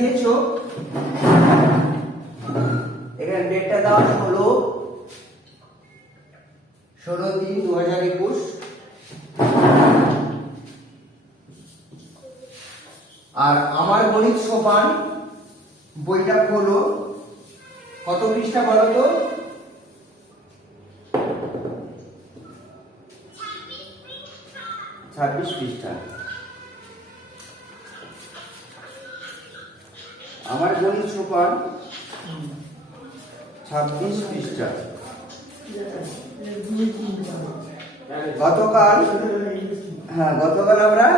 দিয়েছো, এখানে ডেটটা দাও 16/3/2021। আর আমার গণিত সোপান বইটা খোলো, কত পৃষ্ঠা বলো তো? 26 পৃষ্ঠা। আমার গণিত সোপান 26 পৃষ্ঠা। গতকাল আমরা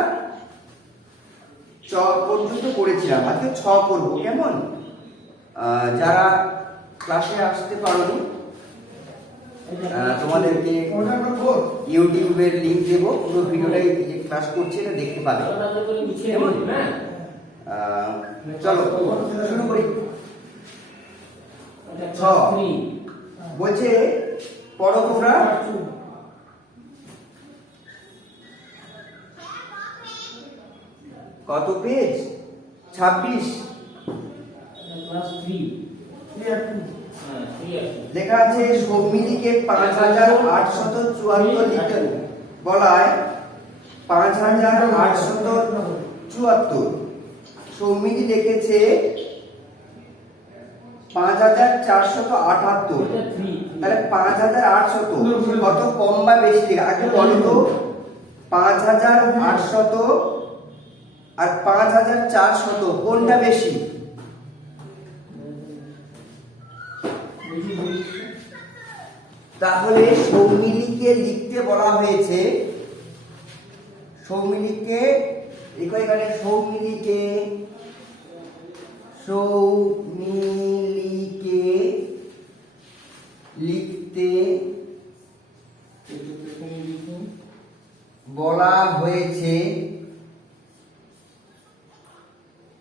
চ পর্যন্ত করেছিলাম, আজকে ছ করবো, কেমন? যারা ক্লাসে আসতে পারোনি তোমাদেরকে ইউটিউবের লিংক দেবো, পুরো ভিডিওটাই যে ক্লাস করছি এটা দেখতে পাবে, কেমন? চলো শুরু করি। ছ বলছে পড়ো তোমরা। কত পেজ? 26। লেখা আছে সৌমিলিকে 5874 লিখতে বলায় 5874। সৌমিলি লিখেছে 5478, তাহলে 5800 কত কম বা বেশি লেখা? আগে বলো তো 5800 আর 5400 কোনটা বেশি? তাহলে সৌমিলিকে লিখতে বলা হয়েছে, সৌমিলিকে এখানে সৌমিলিকে লিখতে বলা হয়েছে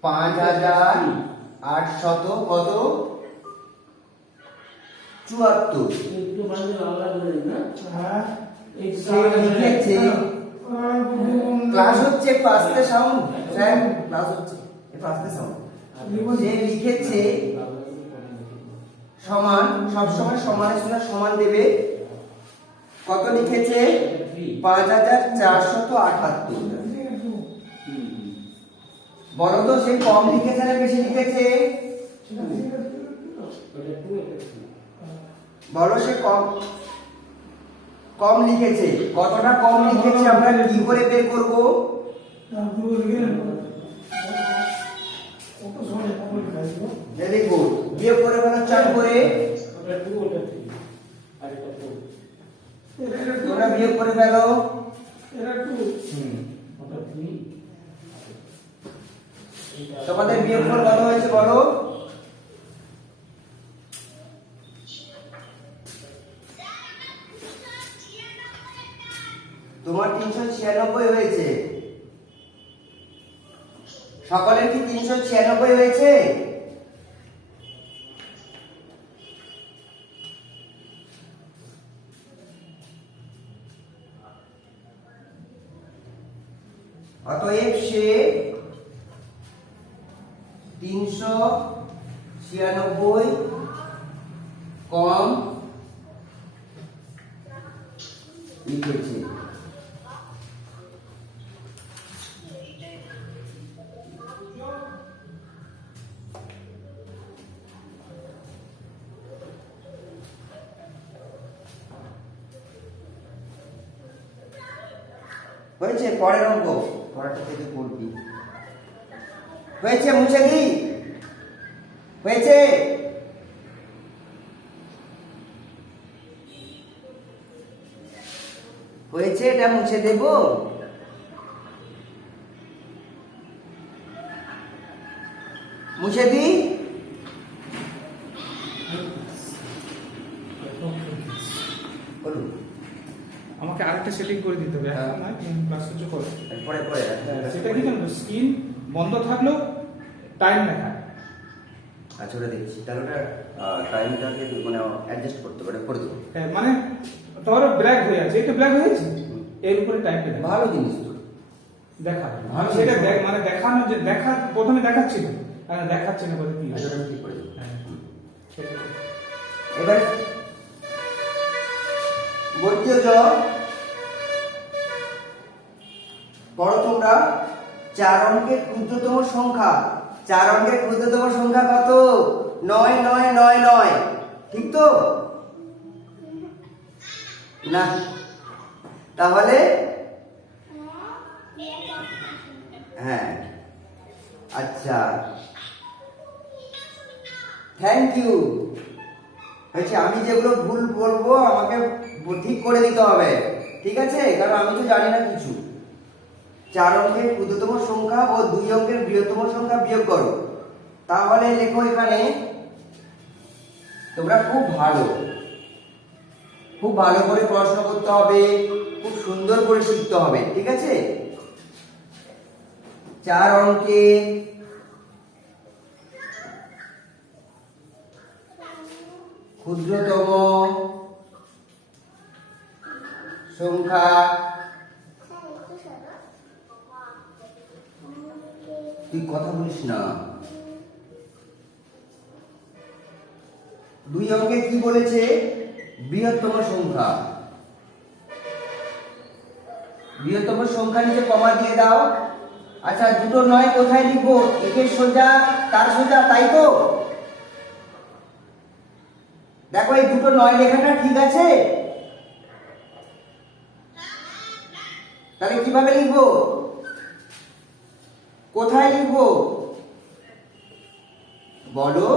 5800 কত 74। লিখেছে ক্লাস হচ্ছে পাঁচতে সাউন্ড, স্যার ক্লাস হচ্ছে পাঁচতে সাউন্ড। যে লিখেছে সমান, সবসময় সমানের সঙ্গে সমান দেবে। কত লিখেছে? 5478। বলো তো সে কম লিখেছে না বেশি লিখেছে? বলো সে কম লিখেছে। কতটা কম লিখেছে আমরা কি করে বের করব? দেখো বিয়োগ করে ফেলো 4 করে, তোমরা বিয়োগ করে ফেলো। তোমাদের বিয়োগফল কত হয়েছে বলো? তোমার 396 হয়েছে। সকলের কি 396 হয়েছে? অতএব সে 396 কম লিখেছে। হয়েছে? পরের অঙ্ক, পরেরটা থেকে করবি। হয়েছে? মুছে দি? হয়েছে? হয়েছে? এটা মুছে দেব? মুছে দি? আমাকে আরেকটা সেটিং করে দিতে হবে, এখন না ক্লাস কিছু করে পরে সেটা কি জানো, স্ক্রিন বন্ধ থাকলেও টাইম দেখায়। আচ্ছা ওটা দেখছি, তাহলে ওটা টাইমটাকে মানে অ্যাডজাস্ট করতে পারে, করে দেবো। মানে ধরো ব্ল্যাক হয়ে আছে, এটা ব্ল্যাক হয়েছে, এর উপরে টাইপটা ভালো জিনিস তো দেখা ভালো, সেটা মানে দেখানো যে দেখা প্রথমে দেখাচ্ছিল, দেখাচ্ছে না বলে কি আচ্ছা, আমি ঠিক করে দেবো। হ্যাঁ সেটাই। এবার বর্গীয় জ পড়ো তোমরা। 4 অঙ্কের ক্ষুদ্রতম সংখ্যা, 4 অঙ্কের ক্ষুদ্রতম সংখ্যা কত? 9999, ঠিক তো? না, তাহলে হ্যাঁ, আচ্ছা, থ্যাংক ইউ। হয়েছে, আমি যেগুলো ভুল বলবো আমাকে ঠিক করে দিতে হবে, ঠিক আছে? কারণ আমি তো জানি না কিছু। 4 অঙ্কের ক্ষুদ্রতম সংখ্যা ও 2 অঙ্কের বৃহত্তম সংখ্যা বিয়োগ করো। তাহলে লেখো এখানে, তোমরা খুব ভালো করে পড়াশোনা করতে হবে, খুব সুন্দর করে শিখতে হবে, ঠিক আছে? 4 অঙ্কের ক্ষুদ্রতম সংখ্যা তুই কথা বলিস না। 2 অঙ্কে কি বলেছে? বৃহত্তম সংখ্যা। বৃহত্তম সংখ্যা নিচে কমা দিয়ে দাও। আচ্ছা, দুটো 9 কোথায় লিখবো? একের সোজা, তার সোজা, তাই তো? দেখো এই দুটো 9 লেখাটা ঠিক আছে? তাহলে কিভাবে লিখবো? কোথায় লিখবো বলো?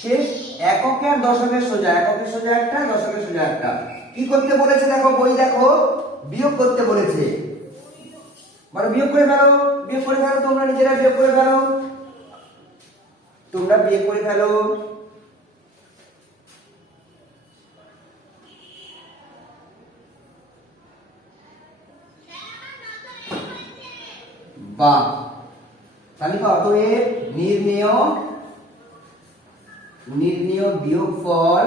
শেষ এককে আর দশকের সোজা, এককের সোজা একটা, দশকের সোজা একটা। কি করতে বলেছে দেখো, বই দেখো, বিয়োগ করতে বলেছে। মানে বিয়োগ করে ফেলো, বিয়োগ করে ফেলো, তোমরা নিজেরা বিয়োগ করে ফেলো, তোমরা বিয়োগ করে ফেলো। বাহ, তাহলে অতএব নির্ণেয় বিয়োগফল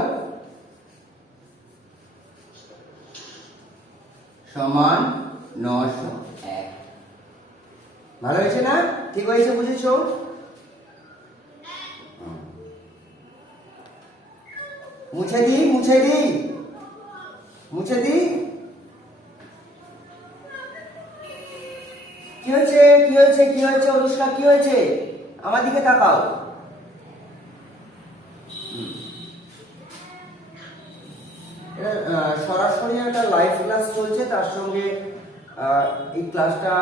সমান 901। ভালো হয়েছে না? ঠিক হয়েছে, বুঝেছো? মুছে দি কি হয়েছে অনুষ্কা, কি হয়েছে? আমার দিকে তাকাও। সরাসরি একটা লাইভ ক্লাস চলছে, তার সঙ্গে এই ক্লাসটা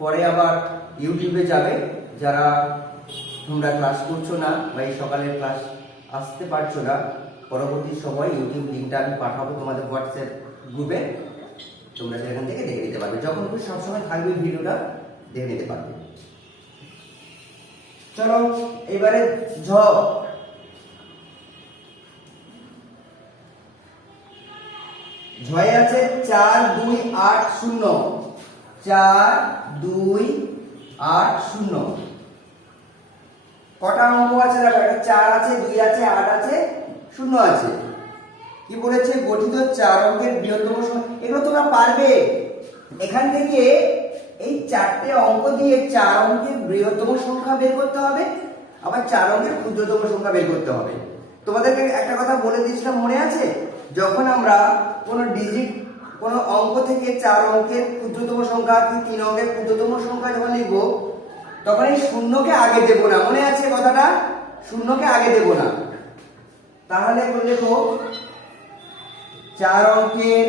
পরে আবার ইউটিউবে যাবে। যারা তোমরা ক্লাস করছো না বা এই সকালের ক্লাস আসতে পারছো না, পরবর্তী সময় ইউটিউব লিঙ্কটা আমি পাঠাবো তোমাদের হোয়াটসঅ্যাপ গ্রুপে, তোমরা সেখান থেকে দেখে নিতে পারবে। যখন খুশি সবসময় থাকবে ভিডিওটা দেখে নিতে পারবে। চলো এবারে ঝয়ে আছে 4280, 4280। কটা অঙ্ক আছে দেখো, একটা 4 আছে, 2 আছে, 8 আছে, 0 আছে। কি বলেছে? গঠিত 4 অঙ্কের বৃহত্তম সংখ্যা। এগুলো তোমরা পারবে। এখান থেকে এই 4টে অঙ্ক দিয়ে 4 অঙ্কের বৃহত্তম সংখ্যা বের করতে হবে, আবার 4 অঙ্কের ক্ষুদ্রতম সংখ্যা বের করতে হবে। তোমাদেরকে একটা কথা বলে দিয়েছিলাম, মনে আছে? যখন আমরা কোনো অঙ্ক থেকে 4 অঙ্কের ক্ষুদ্রতম সংখ্যা কি 3 অঙ্কের ক্ষুদ্রতম সংখ্যা যখন লিখবো, তখন এই শূন্যকে আগে দেব না। মনে আছে কথাটা? শূন্যকে আগে দেব না। তাহলে দেখো 4 অঙ্কের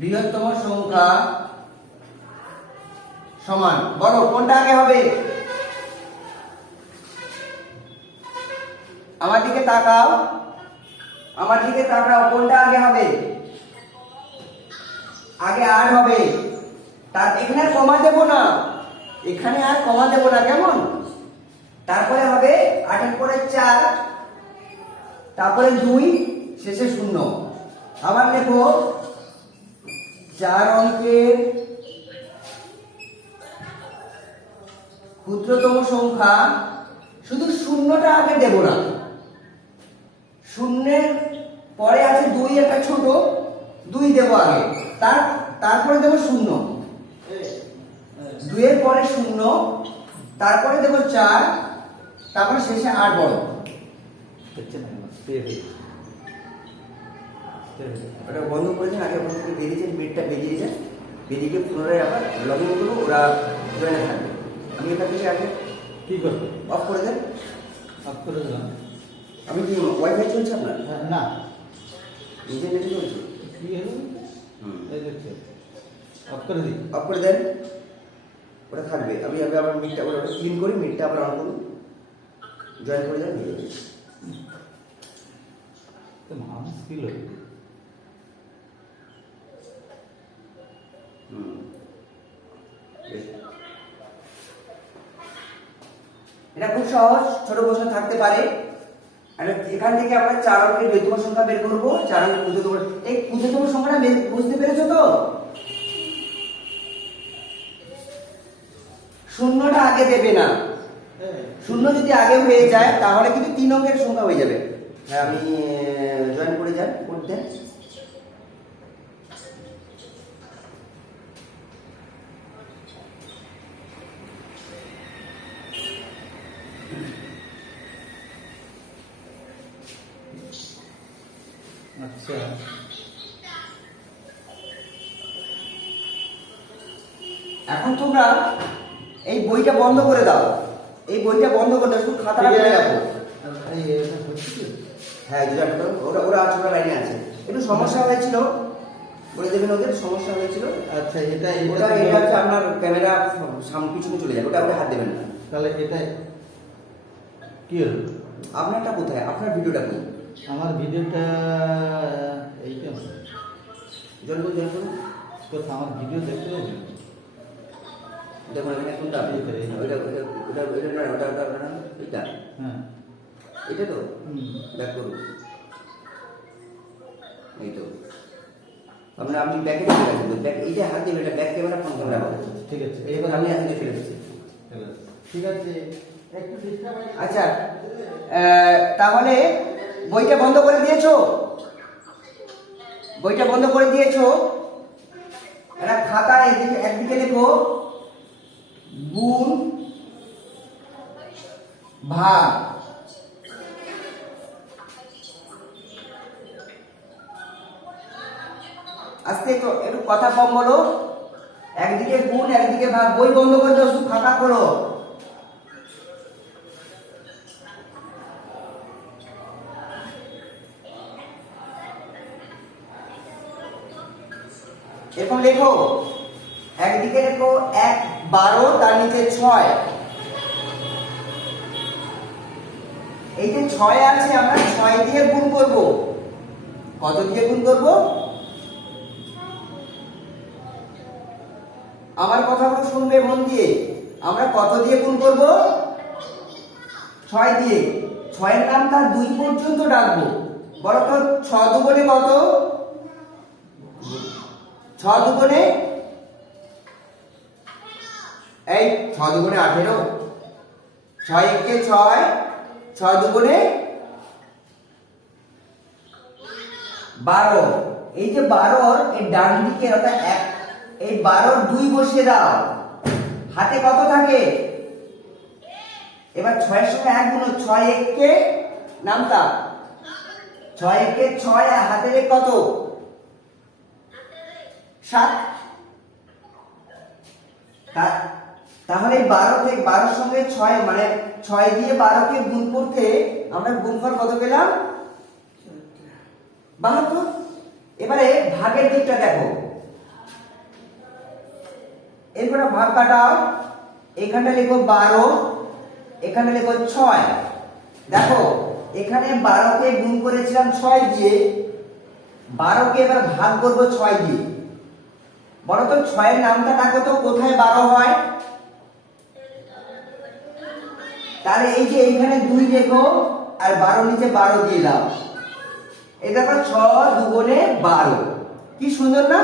বৃহত্তম সংখ্যা সমান, বলো কোনটা আগে হবে? আমার দিকে তাকাও, কোনটা আগে হবে? আগে 8 হবে। তার এখানে আর কমা দেব না, কেমন? তারপরে হবে 8 এর পরে 4, তারপরে 2, শেষে 0। আবার দেখো 4 অঙ্কের ক্ষুদ্রতম সংখ্যা, শুধু শূন্যটা আগে দেব না, শূন্যের পরে আছে 2 একটা ছোট 2 দেবো আগে, তারপরে দেবো 0, 2 এর পরে 0, তারপরে দেবো 4, তারপরে শেষে 8 বড়। ওটা বন্ধ করেছেন, আগে বন্ধ করে দিয়ে দিয়েছেন, বিটটা বেরিয়েছে, বেরিয়ে পুনরায় আবার লগ ইন করবো, ওরা জয়েনে থাকবে। আমি এখান থেকে আগে কি করবে? অফ করে দেন। অফ করে দিলাম। আমি কি ওয়াইফাই চলছে আপনার? না, ইন্টারনেটে চলছে। কি হলো? হুম, এই দেখছে, অফ করে দিই। অফ করে দেন, ওটা থাকবে। আমি আবার মিটটা ওটা ক্লিন করি, মিটটা আবার অন করুন, জয়েন করে যান, নিয়ে যাবেন। তো মানুষ কি লোক? হুম, বেশ। এটা খুব সহজ, ছোট প্রশ্ন থাকতে পারে। এখান থেকে আমরা 4 অঙ্কের বৃহত্তম সংখ্যা বের করবো, 4 অঙ্কের ক্ষুদ্রতম। এই ক্ষুদ্রতম সংখ্যাটা বুঝতে পেরেছো তো? শূন্যটা আগে দেবে না, শূন্য যদি আগে হয়ে যায় তাহলে কিন্তু 3 অঙ্কের সংখ্যা হয়ে যাবে। হ্যাঁ, আমি জয়েন করে যান, করতে। আচ্ছা, এখন তোমরা এই বইটা বন্ধ করে দাও, এই বইটা বন্ধ করে দাও, শুধু খাতাটা ফেলে রাখো। হ্যাঁ, ওরা আছে, ওরা লাইনে আছে। একটু সমস্যা হয়েছিল, বলে দেবেন ওদের, সমস্যা হয়েছিল। আচ্ছা, এটা হচ্ছে আপনার ক্যামেরা পিছনে চলে যাবে, ওটা হাত দেবেন না। তাহলে এটা কি হলো? আপনারটা কোথায়? আপনার ভিডিওটা কি? আমার ভিডিওটা এইটা জয়েন করুন। কোথাও আমার ভিডিও দেখতে পাবি? দেখুন এখানে কোনটা? এটা হ্যাঁ, এটা তো ব্যাক করুন, এই তো। আপনি ব্যাকে চলে গেছেন তো, ব্যাক এইটা হাত দেবেন, এটা ব্যাক ক্যামেরা, ফ্রন্ট ক্যামেরা হবে। ঠিক আছে, এইবার আমি হাতে দিয়ে ফেলে দিচ্ছি। ঠিক আছে, একটু ডিস্টার্ব। আচ্ছা, তাহলে বইটা বন্ধ করে দিয়েছো? বইটা বন্ধ করে দিয়েছো? একটা খাতা একদিকে লেখো গুণ ভাগ, আস্তে একটু কথা কম বলো। একদিকে গুণ, একদিকে ভাগ। বই বন্ধ করে দাও, শুধু খাতা খোলো। এখন লেখো, একদিকে লেখো 1 12, তার নিচে 6। এই যে 6 আছে, আমরা 6 দিয়ে গুণ করব। কত দিয়ে গুণ করব? আমার কথাগুলো শুনবে মন দিয়ে। আমরা কত দিয়ে গুণ করব? 6 দিয়ে। 6 এর নামটা 2 পর্যন্ত ডাকবো। বলো তো 6 দুগুণে কত? 6 দুগুণে, এই 6 দুগুণে 18, 6 একে 6, 6 দুগুণে 12। এই যে 12 এর ডান দিকে অর্থাৎ এই 12 2 বসিয়ে দাও। হাতে কত থাকে? এবার 6 এর সঙ্গে 1 গুণ, 6 একে নামতা 6 একে 6, আর হাতে কত? 7। তাহলে 12 থেকে 12 সঙ্গে 6, মানে 6 দিয়ে 12 কে গুণ করতে আমরা গুণফল কত পেলাম? 72। এবারে ভাগের দিকটা দেখো, এরপরে ভাগ কাটাও। এখানে লেখো 12, এখানে লেখো 6। দেখো এখানে 12 কে গুণ করেছিলাম 6 দিয়ে, 12 কে এবার ভাগ করব 6 দিয়ে। বলো তো 6 এর নামটা ডাকো তো, কোথায় 12 হয়? তাহলে এই যে এইখানে 2 লেখো, আর 12 নিচে 12 দিয়ে দাও। এই দেখো 6 দুগুণে 12, কি সুন্দর না?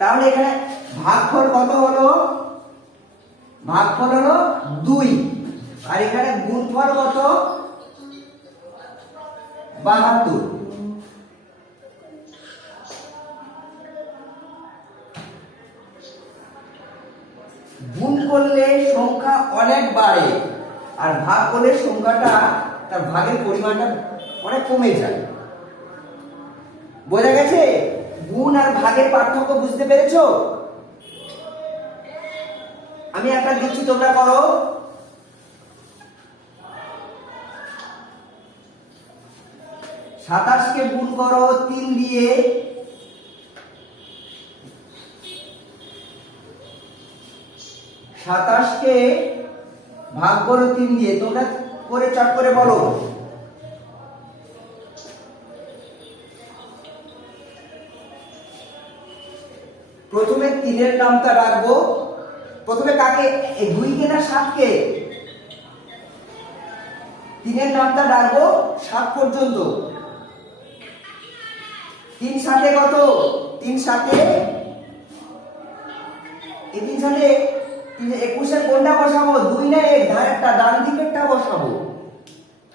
তাহলে এখানে ভাগফল কত হলো? ভাগফল হলো 2, আর এখানে গুণফল কত? 72। গুণ করলে সংখ্যা অনেক বাড়ে আর ভাগ করলে সংখ্যাটা তার ভাগের পরিমাণটা অনেক কমে যায়। বোঝা গেছে? গুণ আর ভাগের পার্থক্য বুঝতে পেরেছো? আমি একটা দিচ্ছি, তোমরা করো। 27 কে গুণ করো 3 দিয়ে, 27 কে ভাগ করো 3 দিয়ে। তোমরা করে চট করে বলো। প্রথমে 3 এর নামটা রাখবো। প্রথমে কাকে? এই 2 কে না 7 কে? 3 এর নামটা রাখবো 7 পর্যন্ত। 3 7 কত? 3 7 এই 3 7 21 এর কোনটা বসাবো? 2 না 1? ধারেরটা, ডান দিকেরটা বসাবো।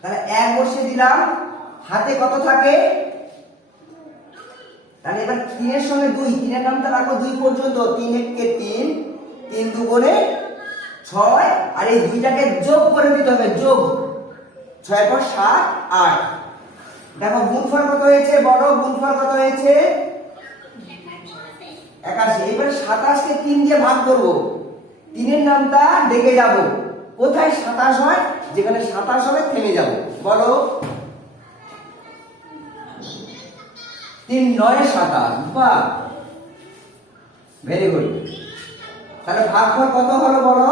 তাহলে 1 বসিয়ে দিলাম। হাতে কত থাকে? তাহলে এবার 3 এর সঙ্গে 2, 3 এর নামটা রাখবো 2 পর্যন্ত। 3 1 কে 3, 3 2 গুণে 6, আর এই 2টাকে যোগ করে দিতে হবে, যোগ। 6 পর 7 8। দেখো গুণফল কত হয়েছে? বড় গুণফল কত হয়েছে? 81। এবার 27 কে 3 দিয়ে ভাগ করব। 3 এর নামটা ডেকে যাব। কোথায় 27 হয়? যেখানে 27 হবে থেমে যাব। বলো। 3 9 27। বাহ, ভেরি গুড। তাহলে ভাগফল কত হলো বলো?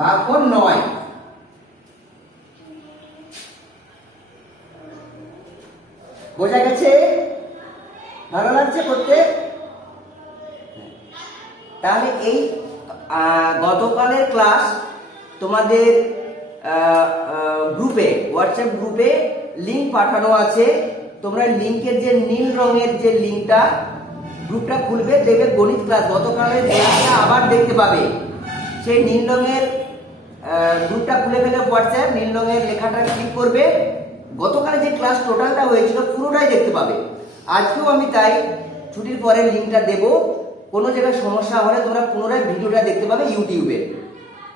ভাগফল 9। বোঝা গেছে? ভালো লাগছে করতে? তাহলে এই গতকালের ক্লাস তোমাদের গ্রুপে, হোয়াটসঅ্যাপ গ্রুপে লিংক পাঠানো আছে। তোমরা লিংকের যে নীল রঙের যে লিংকটা, গ্রুপটা খুলবে, দেখবে গণিত ক্লাস গতকালের ক্লাসটা আবার দেখতে পাবে। সেই নীল রঙের গ্রুপটা খুলে ফেলে হোয়াটসঅ্যাপ, নীল রঙের লেখাটা ক্লিক করবে, গতকালে যে ক্লাস টোটালটা হয়েছিল পুরোটাই দেখতে পাবে। আজকেও আমি তাই ছুটির পরে লিংকটা দেব। কোনো জায়গায় সমস্যা হলে তোমরা পুনরায় ভিডিওটা দেখতে পাবে ইউটিউবে।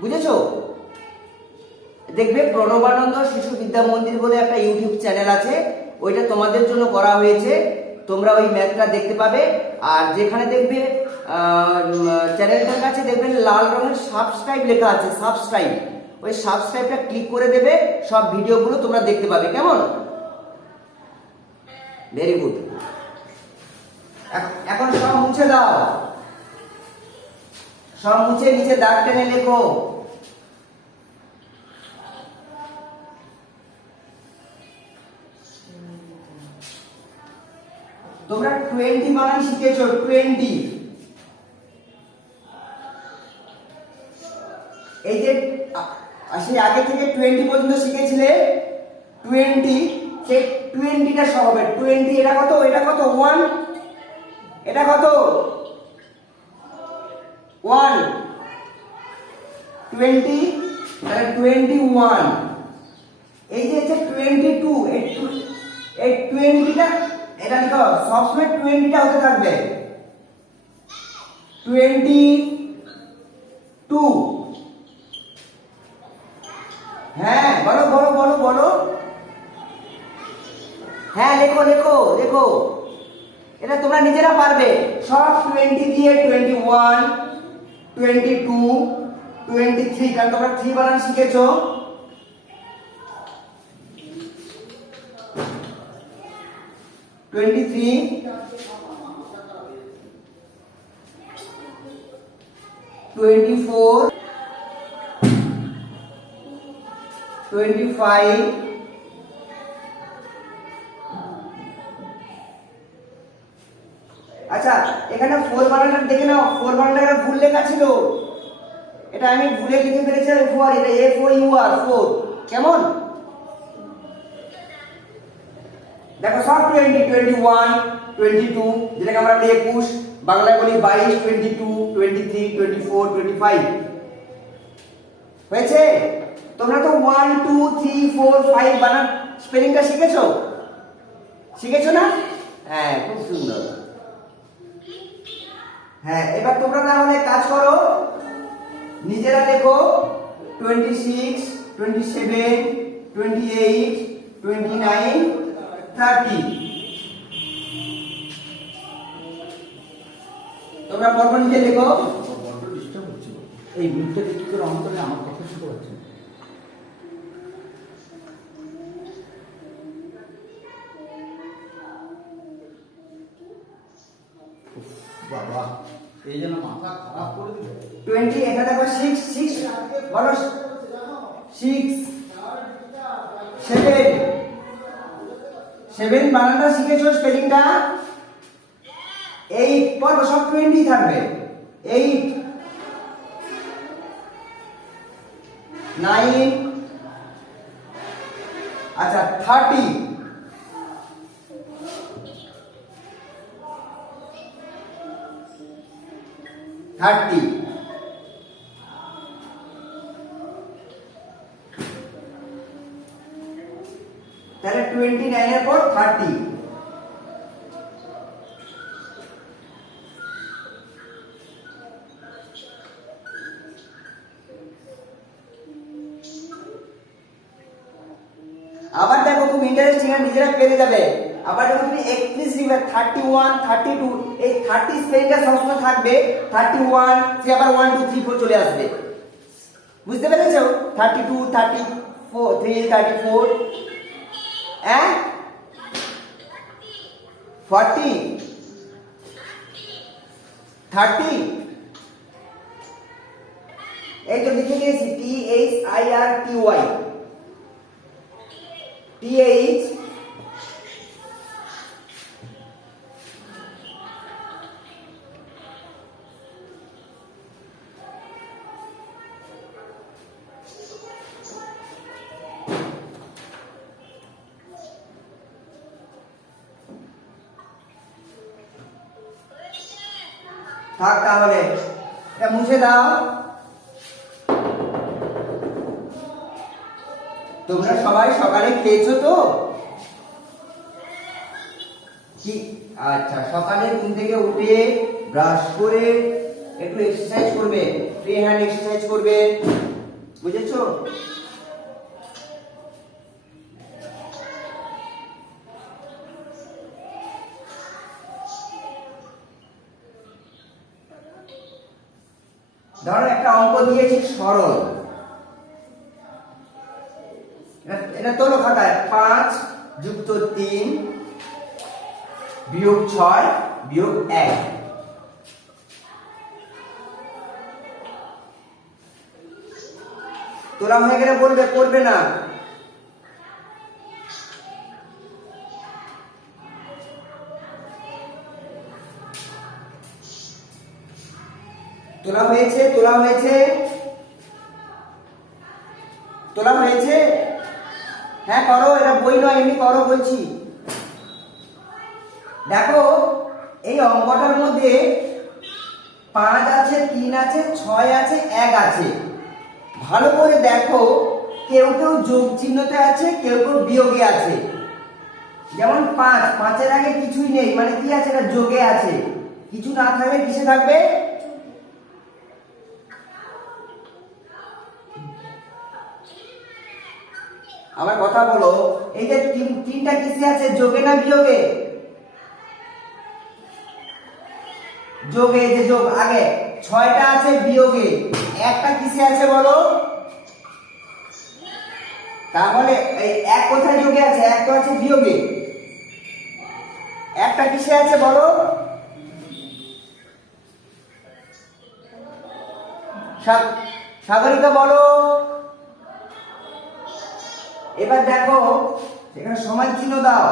বুঝেছো? দেখবে প্রণবানন্দ শিশু বিদ্যা মন্দির বলে একটা ইউটিউব চ্যানেল আছে, ওইটা তোমাদের জন্য করা হয়েছে। তোমরা ওই ম্যাথটা দেখতে পাবে। আর যেখানে দেখবে চ্যানেলটার কাছে দেখবে লাল রঙের সাবস্ক্রাইব লেখা আছে, সাবস্ক্রাইব, ওই সাবস্ক্রাইবটা ক্লিক করে দেবে, সব ভিডিওগুলো তোমরা দেখতে পাবে। কেমন? Very good. এখন সব মুছে দাও, সব মুছে নিচে দাগ টেনে লেখো। তোমরা 20 বানান শিখেছো, 20। এই যে সেই আগে থেকে 20 পর্যন্ত শিখেছিলে, 20, সেই 20টা সব হবে 20। এটা কত? এটা কত? 1। এটা কত? 1 20, তাহলে 21। এই যে 22, এই 20টা এটা লিখো, সবসময় 20টা হতে থাকবে। 22। হ্যাঁ, বলো বলো বলো বলো। হ্যাঁ, লেখো লেখো লেখো। এটা তোমরা নিজেরা পারবে। সব 20 দিয়ে 21, 22, 23, কারণ তোমরা 3 বানান শিখেছো। 23, 24, 25, আচ্ছা এখানে 4 বানানটা দেখে নাও। 4 বানানটা এখানে ভুল লেখা ছিল, এটা আমি ভুলে লিখে ফেলেছিলাম। F4, এটা FOUR, 4। কেমন? দেখো সব 20, 21, 22, যেটাকে আমরা 21 বাংলায় বলি 22, 22, 23, 24, 25 হয়েছে। তোমরা তো 1 2 3 4 5 বানান স্পেলিংটা শিখেছো? শিখেছো না? হ্যাঁ, খুব সুন্দর। হ্যাঁ, এবার তোমরা তাহলে কাজ করো, নিজেরা লেখো 26, 27, 28, 29, 30। তোমরা পরপর নিজে লেখো। বড্ড ডিস্টার্ব হচ্ছে। এই মিনিটটা কি করে অন করলে আমার কথা শুনতে পাচ্ছেন? বাবা, এই জন্য মাথা খারাপ করে দিল। 20, এখানে দেখো 6, 6 বলো, 6, 7, 7 বানানটা শিখেছো স্পেলিংটা? 8 পড়ো, সব 20 থাকবে। 8, 9, আচ্ছা 30, 30, তাহলে 29 এর পর 30। আবার দেখো খুব ইন্টারেস্টিং, আর নিজেরা পেরে যাবে। আবার যখন তুমি 31 লিখবে, 31, 32, এই 30 স্পেলিংটা সবসময় থাকবে। 31 সে আবার 1 2 3 4 চলে আসবে। বুঝতে পেরেছো? 32, 34, 3, 34, হ্যাঁ 40, 30, এই তো লিখে নিয়েছি, THIRTY, TH, থাক তাহলে, এটা মুছে দাও। তোমরা সবাই সকালে খেয়েছো তো? কি আচ্ছা, সকালে ঘুম থেকে উঠে ব্রাশ করে একটু এক্সারসাইজ করবে, ফ্রি হ্যান্ড এক্সারসাইজ করবে, বুঝেছো? ধরো একটা অঙ্ক দিয়েছি সরল, এটা তোলো খাতায়, 5 যুক্ত 3 বিয়োগ 6 বিয়োগ 1। তোলা হয়ে গেলে বলবে, করবে না। তোলা হয়েছে, তোলা হয়েছে, তোলা হয়েছে। হ্যাঁ করো, এটা বই নয়, এমনি করো বলছি। দেখো এই অঙ্কটার মধ্যে 5 আছে, 3 আছে, 6 আছে, 1 আছে। ভালো করে দেখো, কেউ কেউ যোগ চিহ্নতে আছে, কেউ কেউ বিয়োগে আছে। যেমন 5, 5 এর আগে কিছুই নেই, মানে কি আছে, এটা যোগে আছে। কিছু না থাকলে কিসে থাকবে? আমার কথা বলো, এই যে তিনটা কিসে আছে, যোগে না বিয়োগে? যোগে, যে যোগ আগে। 6টা আছে বিয়োগে, একটা কিসে আছে বলো? তাহলে এই 1 কোথায় যোগে আছে? 1 তো আছে বিয়োগে। একটা কিসে আছে বলো? সাগরিকা বলো। এবার দেখো, এখানে সমান চিহ্ন দাও,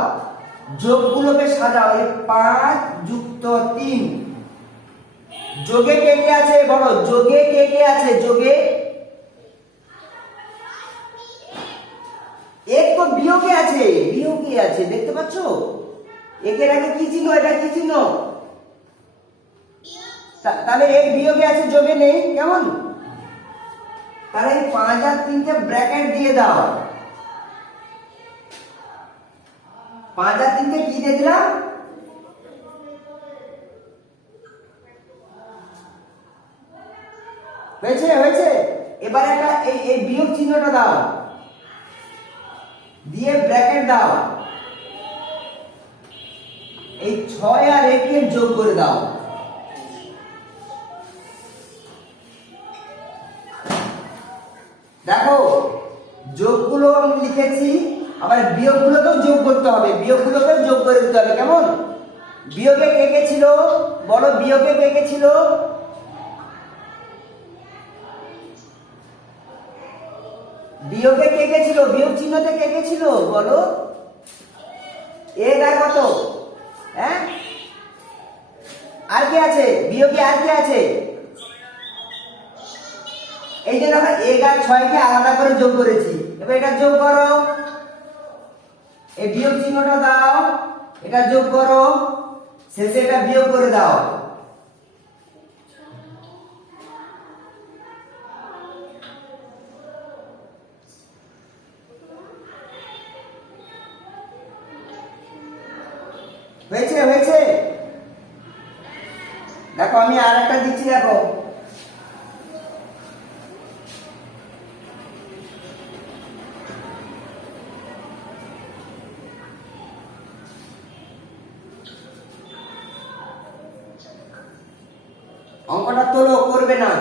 যোগগুলোকে সাজাও। এই 5 যুক্ত 3, যোগে কে কে আছে বলো? যোগে কে কে আছে? যোগে এক তো বিয়োগে আছে, বিয়োগে আছে, দেখতে পাচ্ছ? একের আগে কি চিহ্ন, এটা কি চিহ্ন? তাহলে এক বিয়োগে আছে, যোগে নেই, কেমন? তাহলে এই 5 আর 3 কে ব্র্যাকেট দিয়ে দাও। 5 আর 3 কে কি দিয়ে দিলাম? হয়েছে হয়েছে। এবার একটা এই বিয়োগ চিহ্নটা দাও, দিয়ে ব্র্যাকেট দাও, এই 6 আর 1 কে যোগ করে দাও। দেখো যোগগুলো আমি লিখেছি, আবার বিয়োগগুলোকেও যোগ করতে হবে, বিয়োগগুলোকেও যোগ করে দিতে হবে। কেমন? বিয়োগে কে কে ছিল বলো, বিয়োগে কে কে ছিল? বিয়োগে কে কে ছিল? বিয়োগ চিহ্নতে কে কে ছিল বলো? এক আর কত? হ্যাঁ, আর কে আছে বিয়োগে? আর কে আছে? এই যে আমরা 1 আর 6 কে আলাদা করে যোগ করেছি, এবার এটা যোগ করো, এই বিয়োগ চিহ্নটা দাও, এটা যোগ করো, শেষে এটা বিয়োগ করে দাও। হয়েছে হয়েছে। দেখো আমি আর একটা দিচ্ছি, দেখো অঙ্কটা তোলো, করবে না।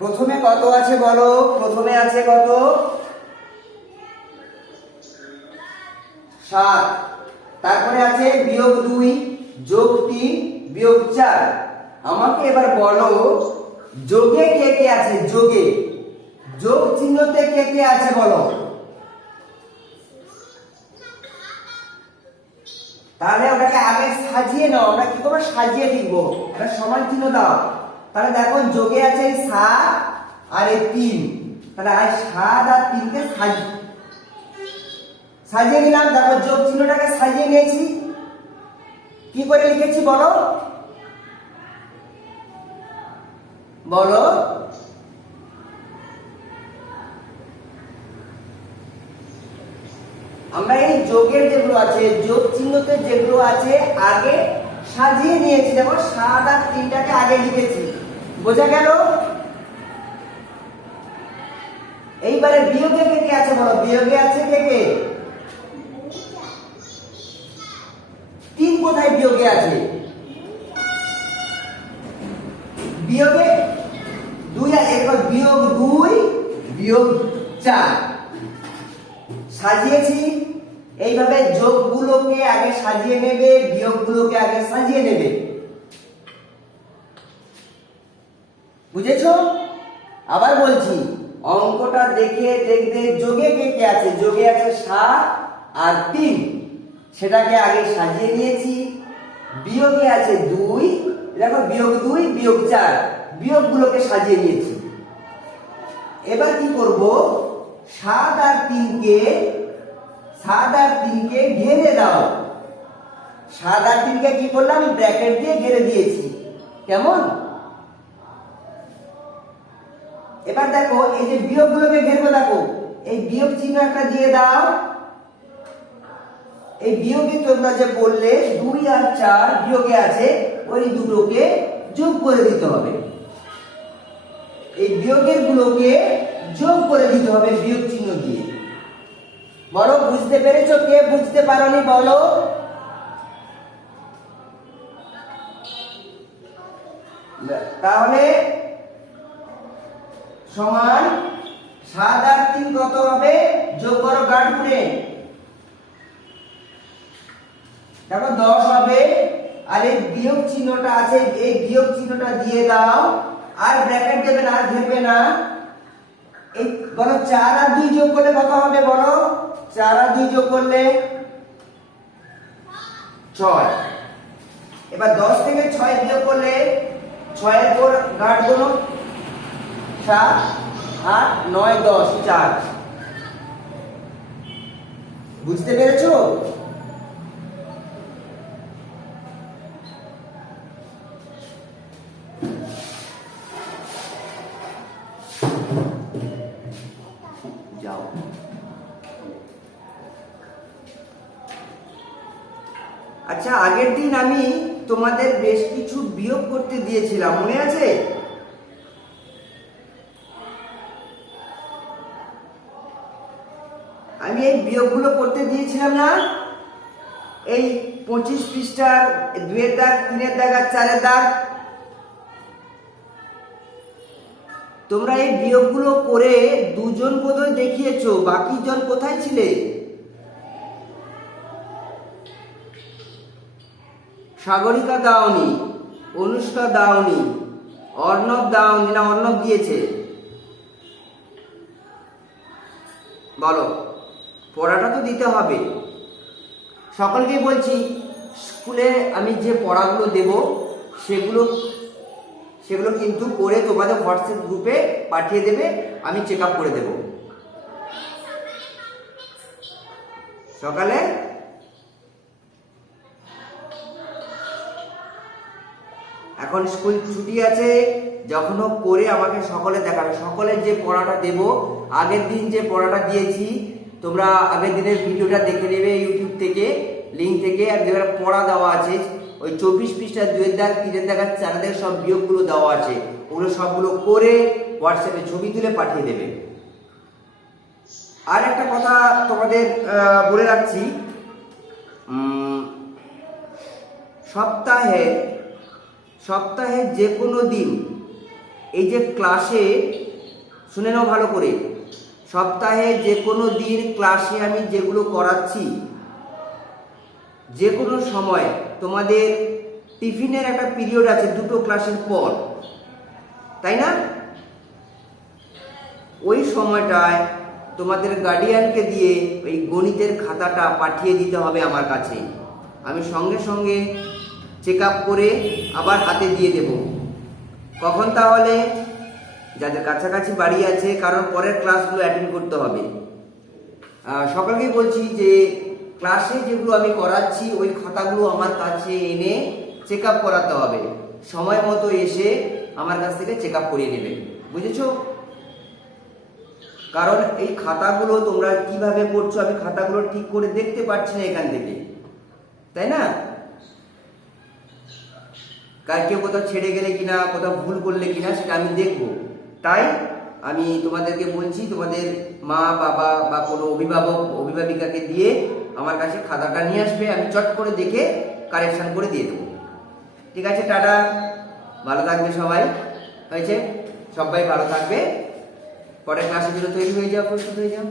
প্রথমে কত আছে বলো? প্রথমে আছে কত? 7। তারপরে আছে বিয়োগ 2 যোগ 3 বিয়োগ 4। আমাকে এবার বলো যোগে কে কে আছে? যোগে যোগ চিহ্নতে কে কে আছে বলো? তাহলে ওটাকে আগে সাজিয়ে নাও। আমরা কি করবো? সাজিয়ে লিখবো, একটা সমান চিহ্ন দাও। তাহলে দেখো যোগে আছে 7 আর 3, তাহলে 7 আর 3 কে সাজিয়ে নিলাম। দেখো যোগ চিহ্নটাকে সাজিয়ে নিয়েছি। কি করে লিখেছি বলো? বলো আমরা এই যোগের যেগুলো আছে, যোগ চিহ্নতে যেগুলো আছে আগে সাজিয়ে নিয়েছি। দেখো 7 আর 3টাকে আগে লিখেছি, বোঝা গেল? এইবারে বিয়োগে কে কে আছে বলো? বিয়োগে আছে কে কে? 3 কোথায় বিয়োগে আছে? বিয়োগে 2 আর এরপর বিয়োগ 2 বিয়োগ 4 সাজিয়েছি। এইভাবে যোগগুলোকে আগে সাজিয়ে নেবে, বিয়োগগুলোকে আগে সাজিয়ে নেবে, বুঝেছো? আবার বলছি, অঙ্কটা দেখে দেখবে যোগে কে কে আছে? যোগে আছে 7 আর 3, সেটাকে আগে সাজিয়ে নিয়েছি। বিয়োগে আছে 2, দেখো বিয়োগ 2 বিয়োগ 4, বিয়োগগুলোকে সাজিয়ে নিয়েছি। এবার কি করব? 7 আর 3 কে ঘিরে দাও। 7 আর 3 কে কি করলাম? ব্র্যাকেট দিয়ে ঘিরে দিয়েছি। কেমন? এবার দেখো এই যে বিয়োগগুলোকে ঘিরবো, দেখো এই বিয়োগ চিহ্ন একটা দিয়ে দাও। এই বিয়োগে তোমরা যে বললে 2 আর 4 বিয়োগে আছে, ওই দুটোকে যোগ করে দিতে হবে। এই বিয়োগের গুলোকে যোগ করে দিতে হবে বিয়োগ চিহ্ন দিয়ে। বলো বুঝতে পেরেছো? কে বুঝতে পারোনি বলো? তাহলে সমান 7 আর 3 কত হবে? যোগ করো গাঢ় করে, দেখো 10 হবে। আর এই বিয়োগ চিহ্নটা আছে, এই বিয়োগ চিহ্নটা দিয়ে দাও, আর ব্র্যাকেট দেবে না, আর ঘেরবে না। এই বলো 4 আর 2 যোগ করলে কত হবে বলো? 4 আর 2 যোগ করলে 6। এবার 10 থেকে 6 বিয়োগ করলে 6 এর পর গাঢ় গুণ 7 8 9 10 4। বুঝতে পেরেছো? আচ্ছা, আগের দিন আমি তোমাদের বেশ কিছু বিয়োগ করতে দিয়েছিলাম, মনে আছে? আমি এই বিয়োগগুলো করতে দিয়েছিলাম না? এই 25 পৃষ্ঠার 2-এর দাগ, 3-এর দাগ আর 4-এর দাগ। তোমরা এই বিয়োগগুলো করে দুজন বোধহয় দেখিয়েছো, বাকি জন কোথায় ছিলে? সাগরিকা দাওনি, অনুষ্কা দাওনি, অর্ণব দাওনি, না অর্ণব দিয়েছে? বলো, পড়াটা তো দিতে হবে। সকলকে বলছি, স্কুলে আমি যে পড়াগুলো দেব সেগুলো কিন্তু করে তোমাদের হোয়াটসঅ্যাপ গ্রুপে পাঠিয়ে দেবে, আমি চেক আপ করে দেব সকালে। এখন স্কুল ছুটি আছে, যখন হোক করে আমাকে সকলে দেখাবে। সকলে যে পড়াটা দেব, আগের দিন যে পড়াটা দিয়েছি, তোমরা আগের দিনের ভিডিওটা দেখে নেবে ইউটিউব থেকে, লিঙ্ক থেকে। আর যেটা পড়া দেওয়া আছে, ওই 24 পৃষ্ঠার 2-এর দাগ, 3-এর দাগ আর 4-এর দাগ সব বিয়োগগুলো দেওয়া আছে, ওগুলো সবগুলো করে হোয়াটসঅ্যাপে ছবি তুলে পাঠিয়ে দেবে। আর একটা কথা তোমাদের বলে রাখছি, সপ্তাহে যে কোনো দিন এই যে ক্লাসে, শুনে নাও ভালো করে, সপ্তাহে যে কোনো দিন ক্লাসে আমি যেগুলো করাচ্ছি, যে কোনো সময় তোমাদের টিফিনের একটা পিরিয়ড আছে 2টো ক্লাসের পর, তাই না? ওই সময়টায় তোমাদের গার্ডিয়ানকে দিয়ে ওই গণিতের খাতাটা পাঠিয়ে দিতে হবে আমার কাছে। আমি সঙ্গে সঙ্গে চেক আপ করে আবার হাতে দিয়ে দেব। কখন? তাহলে যাদের কাছাকাছি বাড়ি আছে, কারণ পরের ক্লাসগুলো অ্যাটেন্ড করতে হবে। সকলকেই বলছি যে ক্লাসে যেগুলো আমি করাচ্ছি ওই খাতাগুলো আমার কাছে এনে চেক আপ করাতে হবে। সময় মতো এসে আমার কাছ থেকে চেক আপ করিয়ে নেবে, বুঝেছো? কারণ এই খাতাগুলো তোমরা কিভাবে করছো আমি খাতাগুলো ঠিক করে দেখতে পাচ্ছি না এখান থেকে, তাই না? কার কেউ কোথাও ছেড়ে গেলে কিনা, কোথাও ভুল করলে কিনা সেটা আমি দেখবো। তাই আমি তোমাদেরকে বলছি, তোমাদের মা বাবা বা কোনো অভিভাবিকাকে দিয়ে আমার কাছে খাতাটা নিয়ে আসবে, আমি চট করে দেখে কারেকশন করে দিয়ে দেবো। ঠিক আছে, টাটা, ভালো থাকবে সবাই। হয়েছে? সবাই ভালো থাকবে। পরের ক্লাসের জন্য তৈরি হয়ে যাও, প্রস্তুত হয়ে যাও।